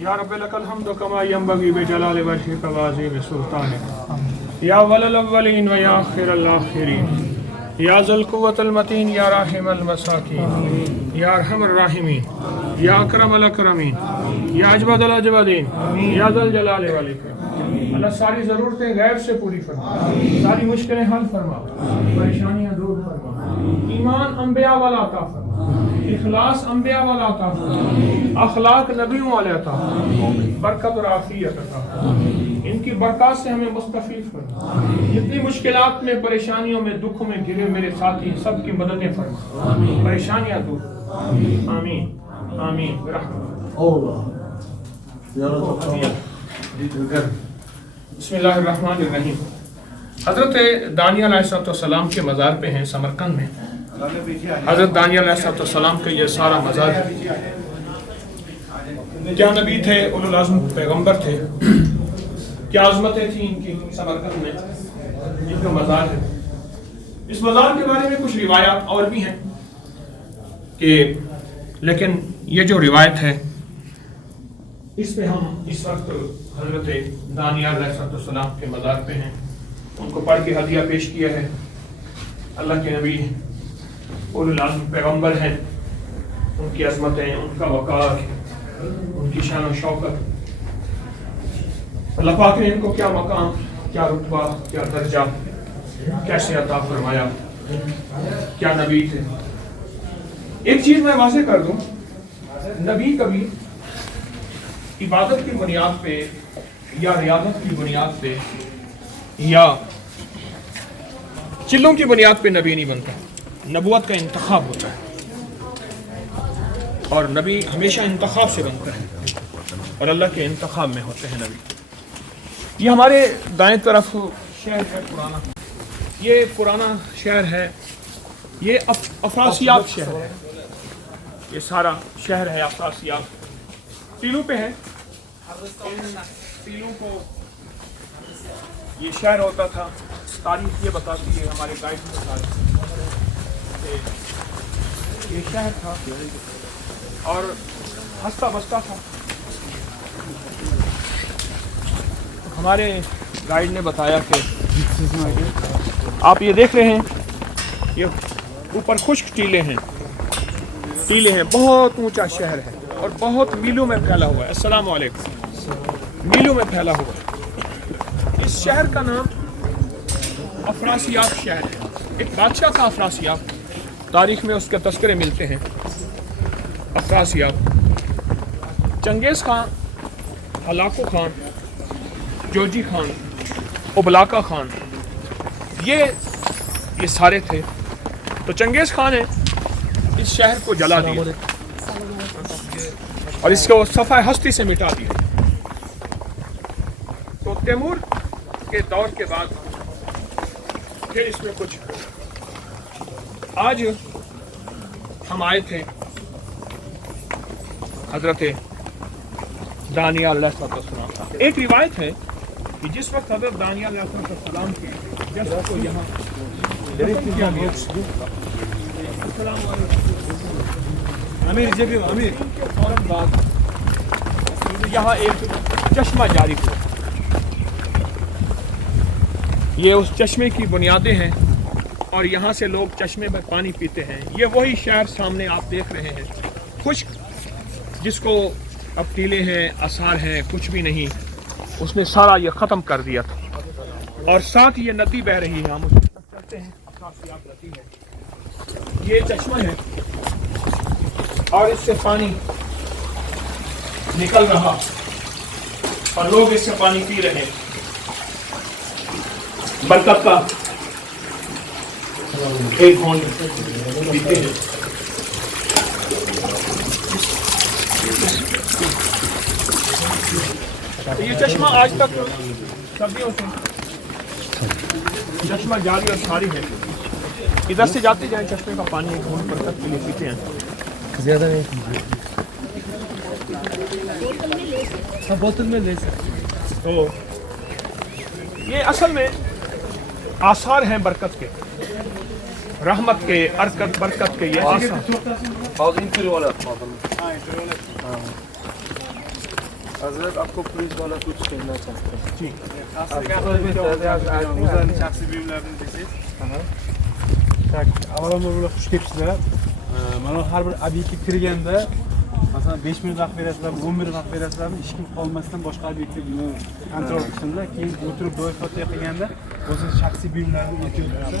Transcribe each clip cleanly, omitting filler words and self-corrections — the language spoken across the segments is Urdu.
یا رب لکل حمد کما ینبغی بجلال وجہک وعظیم سلطانک یا اول الاولین و یا آخر الآخرین یا ذی القوة المتین یا راحم المساکین یا ارحم الراحمین یا اکرم الاکرمین یا اجود الاجودین یا ذی الجلال والاکرام۔ اللہ ساری ضرورتیں غیب سے پوری فرما، ساری مشکلیں حل فرما، پریشانیاں دور فرما، ایمان انبیاء والا عطا فرما، اخلاص انبیاء والا عطا فرما، اخلاق نبیوں والے عطا فرما، برکت اور عافیت عطا فرما، ان کی برکات سے ہمیں مستفید فرما، جتنی مشکلات میں، پریشانیوں میں، دکھوں میں گرے میرے ساتھی سب کی مددیں فرما، پریشانیاں دور فرما، آمین آمین برحمتک۔ بسم اللہ الرحمن الرحیم۔ حضرت دانیہ علیہ السلام کے مزار پہ ہیں سمرقند میں۔ حضرت دانیہ علیہ السلام کا یہ سارا مزار کیا نبی تھے، اولو العزم پیغمبر تھے، کیا عظمتیں تھیں ان کی سمرقند میں، ان کا مزار ہے۔ اس مزار کے بارے میں کچھ روایات اور بھی ہیں کہ لیکن یہ جو روایت ہے اس پہ ہم اس وقت حضرت دانیہ علیہ السلام کے مزار پہ ہیں، ان کو پڑھ کے ہدیہ پیش کیا ہے۔ اللہ کے نبی اولو العزم پیغمبر ہیں، ان کی عظمتیں، ان کا وقار، ان کی شان و شوکت، اللہ پاک نے ان کو کیا مقام، کیا رتبہ، کیا درجہ کیسے عطا فرمایا، کیا نبی تھے۔ ایک چیز میں واضح کر دوں، نبی کبھی عبادت کی بنیاد پہ یا ریاضت کی بنیاد پہ یا چلوں کی بنیاد پہ نبی نہیں بنتا، نبوت کا انتخاب ہوتا ہے، اور نبی ہمیشہ انتخاب سے بنتا ہے، اور اللہ کے انتخاب میں ہوتے ہیں نبی۔ یہ ہمارے دائیں طرف شہر ہے پرانا، یہ پرانا شہر ہے، یہ افراسیاب شہر ہے، یہ سارا شہر ہے افراسیاب، ٹیلوں پہ ہے۔ ان ٹیلوں کو یہ شہر ہوتا تھا، تاریخ یہ بتاتی ہے، ہمارے گائیڈ میں بتا رہے کہ یہ شہر تھا اور ہنستا بستا تھا۔ ہمارے گائیڈ نے بتایا کہ آپ یہ دیکھ رہے ہیں، یہ اوپر خشک ٹیلے ہیں، بہت اونچا شہر ہے اور بہت میلوں میں پھیلا ہوا ہے۔ السلام علیکم۔ میلوں میں پھیلا ہوا ہے۔ اس شہر کا نام افراسیاب شہر ہے۔ ایک بادشاہ تھا افراسیاب، تاریخ میں اس کے تذکرے ملتے ہیں۔ افراسیاب، چنگیز خان، ہلاکو خان، جوجی خان، ابلاکا خان، یہ سارے تھے۔ تو چنگیز خان نے اس شہر کو جلا دیا اور اس کو صفحہ ہستی سے مٹا دیا۔ تو تیمور کے دور کے بعد پھر اس میں کچھ، آج ہم آئے تھے حضرت دانیہ علیہ السلام۔ ایک روایت ہے کہ جس وقت حضرت دانیہ علیہ السلام کی جسد کو یہاں کیا گیا، السلام علیکم، امیر کے فوراً بعد یہاں ایک چشمہ جاری ہوا۔ یہ اس چشمے کی بنیادیں ہیں اور یہاں سے لوگ چشمے میں پانی پیتے ہیں۔ یہ وہی شہر سامنے آپ دیکھ رہے ہیں، خشک، جس کو اب ٹیلے ہیں، آثار ہیں، کچھ بھی نہیں، اس نے سارا یہ ختم کر دیا تھا۔ اور ساتھ یہ ندی بہہ رہی ہے، ہم اس تک چلتے ہیں، افراسیاب ندی ہے، یہ چشمہ ہے اور اس سے پانی نکل رہا اور لوگ اس سے پانی پی رہے ہیں، برکت کا ایک گھونٹ پیتے ہیں۔ یہ چشمہ آج تک سبزیوں سے چشمہ جاری اور ساری ہے۔ ادھر سے جاتے جائیں چشمے کا پانی ایک گھونٹ برکت کے لیے پیتے ہیں۔ زیادہ نہیں، بوتل میں لے سکتے۔ تو یہ اصل میں آثار ہیں برکت کے، رحمت کے، برکت کے، یہ آثار۔ حضرت آپ کو پولیس والا کچھ کہنا چاہتے ہیں؟ جی Şahsi birimlerden desiz. Tak, avvalambor xush kelibsizlar. Mana har bir obyektga kirganda, masalan 5 minut vaqt berasizlar, 10 minut vaqt berasizlar, hech kim qolmasdan boshqa obyektga buni kontrol qilsinlar. Keyin o'tirib ro'yxatga qilganda, o'zi shaxsiy buyumlarni ehtiyot bo'lsa,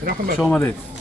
xush omaded.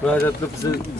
Müracaatlı bize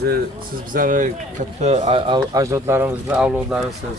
Siz bize katta ajdodlarımız ve avlodlarısınız.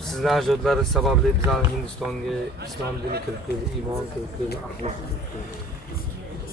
Sizin ajdodları sebeple bize Hindistan'a İslam dini kirkedi, iman kirkedi, ahlak kirkedi.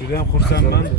Juda ham xursandman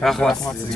Rahmat.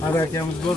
Hadi akamiz bor,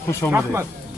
Xush omaded.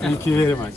Thank you very much.